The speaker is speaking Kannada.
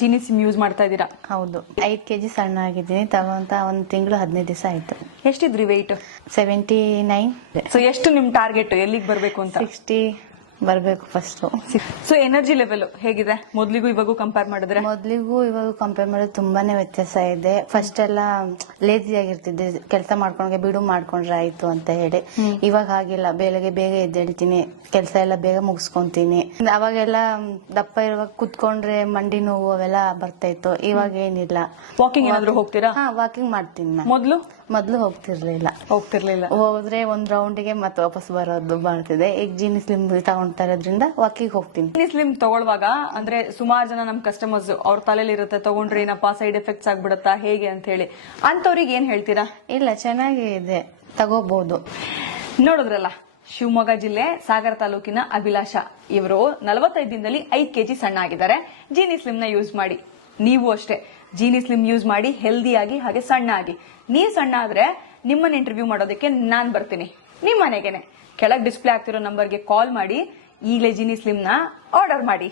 ಜೀನಿ ಸಿಮ್ ಯೂಸ್ ಮಾಡ್ತಾ ಇದ್ದೀರಾ? ಹೌದು. ಐದ್ ಕೆಜಿ ಸಣ್ಣ ಆಗಿದ್ದೀನಿ. ತಗೊಂತ ಒಂದು ತಿಂಗಳು ಹದಿನೈದು ದಿವಸ ಆಯ್ತು. ಎಷ್ಟಿದ್ರಿ ವೆಯ್ಟ್ ಸೆವೆಂಟಿ ನೈನ್ ಸೊ ಎಷ್ಟು ನಿಮ್ ಟಾರ್ಗೆಟ್ ಎಲ್ಲಿಗೆ ಬರ್ಬೇಕು ಅಂತ? ಸಿಕ್ಸ್ಟಿ ಬರಬೇಕು ಫಸ್ಟ್ ಸೊ ಎನರ್ಜಿ ಲೆವೆಲ್ ಹೇಗಿದೆ? ಮೊದ್ಲಿಗೂ ಇವಾಗೂ ಕಂಪೇರ್ ಮಾಡಿದ್ರೆ? ಮೊದ್ಲಿಗೂ ಇವಾಗ ಕಂಪೇರ್ ಮಾಡಿದ್ರೆ ತುಂಬಾನೇ ವ್ಯತ್ಯಾಸ ಇದೆ. ಫಸ್ಟ್ ಎಲ್ಲ ಲೇಜಿ ಆಗಿರ್ತಿದ್ದೆ. ಕೆಲಸ ಮಾಡ್ಕೊಂಡ್ರೆ ಬಿಡು ಮಾಡ್ಕೊಂಡ್ರೆ ಆಯ್ತು ಅಂತ ಹೇಳಿ. ಇವಾಗ ಹಾಗಿಲ್ಲ. ಬೆಳಗ್ಗೆ ಬೇಗ ಎದ್ದೇಳ್ತೀನಿ ಕೆಲಸ ಎಲ್ಲ ಬೇಗ ಮುಗಿಸ್ಕೊಂತೀನಿ. ಅವಾಗೆಲ್ಲ ದಪ್ಪ ಇರುವಾಗ ಕುತ್ಕೊಂಡ್ರೆ ಮಂಡಿ ನೋವು ಅವೆಲ್ಲ ಬರ್ತಾ ಇತ್ತು. ಇವಾಗ ಏನಿಲ್ಲ. ವಾಕಿಂಗ್ ಏನಾದ್ರು ಹೋಗ್ತೀರಾ? ಹಾ ವಾಕಿಂಗ್ ಮಾಡ್ತೀನಿ ನಾನು. ಮೊದ್ಲು? ಮೊದ್ಲು ಹೋಗ್ತಿರ್ಲಿಲ್ಲ. ಹೋಗ್ತಿರ್ಲಿಲ್ಲ. ಹೋದ್ರೆ ಒಂದ್ ರೌಂಡಿಗೆ ಮತ್ತೆ ವಾಪಸ್ ಬರೋದು ಮಾಡ್ತಿದೆ ಈಗ ಜೀನಿ ಸ್ಲಿಮ್ ತಗೊಂಡ್ತಾ ಇರೋದ್ರಿಂದ ವಾಕಿಂಗ್ ಹೋಗ್ತೀನಿ. ಜೀನಿ ಸ್ಲಿಮ್ ತಗೊಳ್ವಾಗ ಅಂದ್ರೆ ಸುಮಾರು ಜನ ನಮ್ ಕಸ್ಟಮರ್ಸ್ ಅವ್ರ ತಲೆಯಲ್ಲಿ ಇರುತ್ತೆ ತಗೊಂಡ್ರೆ ಏನಪ್ಪಾ ಸೈಡ್ ಎಫೆಕ್ಟ್ಸ್ ಆಗ್ಬಿಡತ್ತಾ ಹೇಗೆ ಅಂತ ಹೇಳಿ. ಅಂತವ್ರಿಗೆ ಏನ್ ಹೇಳ್ತೀರಾ? ಇಲ್ಲ ಚೆನ್ನಾಗಿ ಇದೆ. ತಗೋಬಹುದು ನೋಡಿದ್ರಲ್ಲ ಶಿವಮೊಗ್ಗ ಜಿಲ್ಲೆ ಸಾಗರ ತಾಲೂಕಿನ ಅಭಿಲಾಷ. ಇವರು ನಲವತ್ತೈದು ದಿನದಲ್ಲಿ ಐದು ಕೆಜಿ ಸಣ್ಣ ಆಗಿದ್ದಾರೆ. ಜೀನಿ ಸ್ಲಿಮ್ನ ಯೂಸ್ ಮಾಡಿ. ನೀವು ಅಷ್ಟೇ. ಜೀನಿ ಸ್ಲಿಮ್ ಯೂಸ್ ಮಾಡಿ ಹೆಲ್ದಿ ಆಗಿ ಹಾಗೆ ಸಣ್ಣ ಆಗಿ. ನೀವು ಸಣ್ಣ ಆದ್ರೆ ನಿಮ್ಮನ್ನ ಇಂಟರ್ವ್ಯೂ ಮಾಡೋದಕ್ಕೆ ನಾನ್ ಬರ್ತೀನಿ. ನಿಮ್ ಕೆಳಗೆ ಕೆಳಗ್ ಡಿಸ್ಪ್ಲೇ ಆಗ್ತಿರೋ ನಂಬರ್ಗೆ ಕಾಲ್ ಮಾಡಿ. ಈಗಲೇ ಜಿನಿ ಸ್ಲಿಮ್ನ ಆರ್ಡರ್ ಮಾಡಿ.